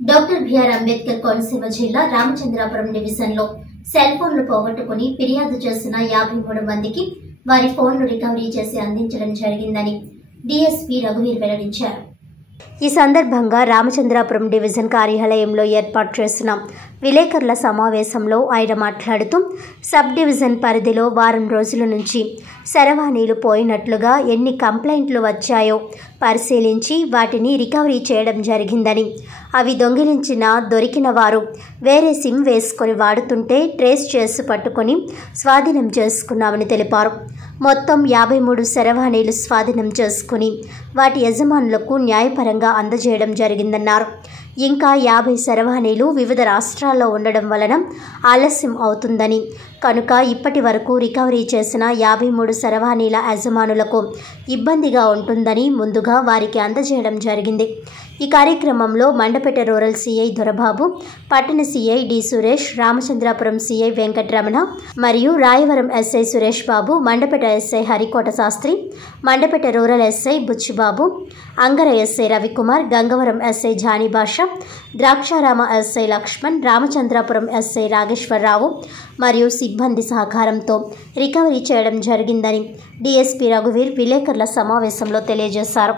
Doctor BR Ambedkar Konaseema జిల్లా రామచంద్రాపురం డివిజన్లో cell ఫోన్లు పోగొట్టుకుని ఫిర్యాదు చేసిన 53 మందికి వారి ఫోన్లు రికవరీ చేసి అందించడం జరిగిందని డీఎస్పీ రఘువీర్ వెల్లడించారు. ఈ సందర్భంగా రామచంద్రాపురం డివిజన్ కార్యాలయంలో ఏర్పాటు చేసిన విలేకరుల సమావేశంలో ఆయన మాట్లాడుతూ సబ్ డివిజన్ పరిధిలో వారం రోజుల నుంచి శరవాణీలు పోయినట్లుగా ఎన్ని కంప్లైంట్లు వచ్చాయో పరిశీలించి వాటిని రికవరీ చేయడం జరిగిందని, అవి దొరికిన వారు వేరే సిమ్ వేసుకొని వాడుతుంటే ట్రేస్ చేసి పట్టుకొని స్వాధీనం చేసుకున్నామని తెలిపారు. మొత్తం 53 శరవాణీలు స్వాధీనం చేసుకుని వాటి యజమానులకు న్యాయపరంగా అందజేయడం జరిగిందన్నారు. ఇంకా 50 శరవాణీలు వివిధ రాష్ట్రాల్లో ఉండడం వలన ఆలస్యం అవుతుందని, కనుక ఇప్పటి వరకు రికవరీ చేసిన 53 శరవాణీల యజమానులకు ఇబ్బందిగా ఉంటుందని ముందుగా వారికి అందజేయడం జరిగింది. ఈ కార్యక్రమంలో మండపేట రూరల్ సిఐ దొరబాబు, పట్టణ CI D Suresh, Ramachandrapuram CI Venkataramana మరియు Rayavaram SI Suresh Babu, Mandapeta SI Harikota Sastri, Mandapeta rural SI Buchibabu, Angara SI Ravikumar, Gangavaram SI Jani Basha, Draksharama SI Lakshman, Ramachandrapuram SI Rageswararao మరియు సిబ్బంది సహకారంతో రికవరీ చేయడం జరిగిందని డీఎస్పీ రఘువీర్ విలేకరుల సమావేశంలో తెలియజేశారు.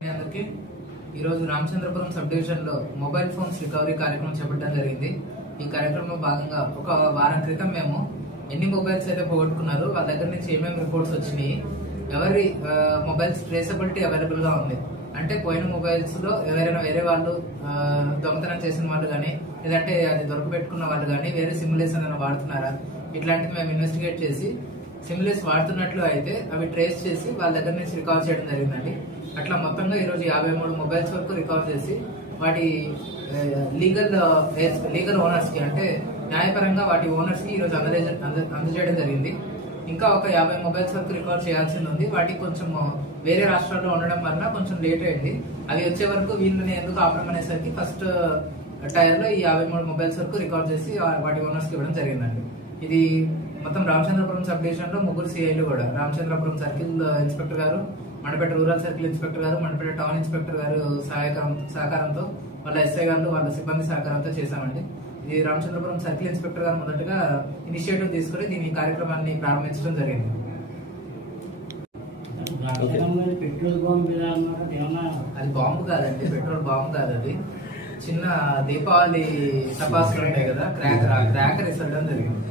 అందరికీ ఈరోజు రామచంద్రపురం సబ్ డివిజన్లో మొబైల్ ఫోన్స్ రికవరీ కార్యక్రమం చేపట్టడం జరిగింది. ఈ కార్యక్రమంలో భాగంగా ఒక వారం క్రితం మేము ఎన్ని మొబైల్స్ అయితే పోగొట్టుకున్నారో వాళ్ళ దగ్గర నుంచి ఏమేమి రిపోర్ట్స్ వచ్చినాయి, ఎవరి మొబైల్స్ ట్రేసబిలిటీ అవైలబుల్గా ఉంది, అంటే పోయిన మొబైల్స్లో ఎవరైనా వేరే వాళ్ళు దొంగతనం చేసిన వాళ్ళు కానీ, లేదంటే అది దొరకబెట్టుకున్న వాళ్ళు కానీ వేరే సిమ్యులేషన్ ఏమైనా వాడుతున్నారా, ఇట్లాంటివి మేము ఇన్వెస్టిగేట్ చేసి సిమ్యులేస్ వాడుతున్నట్లు అయితే అవి ట్రేస్ చేసి వాళ్ళ దగ్గర నుంచి రికవర్ చేయడం జరిగిందండి. అట్లా మొత్తంగా ఈరోజు 53 మొబైల్స్ వరకు రికవర్ చేసి వాటి లీగల్ ఓనర్స్ కి, అంటే న్యాయపరంగా వాటి ఓనర్స్ కి ఈరోజు అందజేయడం జరిగింది. ఇంకా ఒక 50 మొబైల్స్ వరకు రికవర్ చేయాల్సింది ఉంది. వాటికి కొంచెం వేరే రాష్ట్రాల్లో ఉండడం వల్ల కొంచెం లేట్ అయింది. అవి వచ్చే వరకు వీళ్ళని ఎందుకు ఆపడం అనేసరికి ఫస్ట్ టైర్ లో ఈ 53 మొబైల్స్ వరకు రికవర్ చేసి వాటి ఓనర్స్ కి ఇవ్వడం జరిగిందండి. ఇది మొత్తం రామచంద్రపురం సబ్ డివిజన్ లో 3 సిఐలు కూడా, రామచంద్రపురం సర్కిల్ ఇన్స్పెక్టర్ గారు, మండపేట రూరల్ సర్కిల్ ఇన్స్పెక్టర్ గారు, మండపేట టౌన్ ఇన్స్పెక్టర్ గారు సహకారంతో, వాళ్ళ ఎస్ఐ గారు, వాళ్ళ సిబ్బంది సహకారంతో చేశామండి. ఇది రామచంద్రపురం సర్కిల్ ఇన్స్పెక్టర్ గారు మొదటగా ఇనిషియేటివ్ తీసుకుని దీని కార్యక్రమాన్ని ప్రారంభించడం జరిగింది. అది బాంబు కాదండి, పెట్రోల్ బాంబు కాదు, అది చిన్న దీపావళి టపాసులు ఉంటాయి కదా, క్రాకర్ ఇసడం జరిగింది.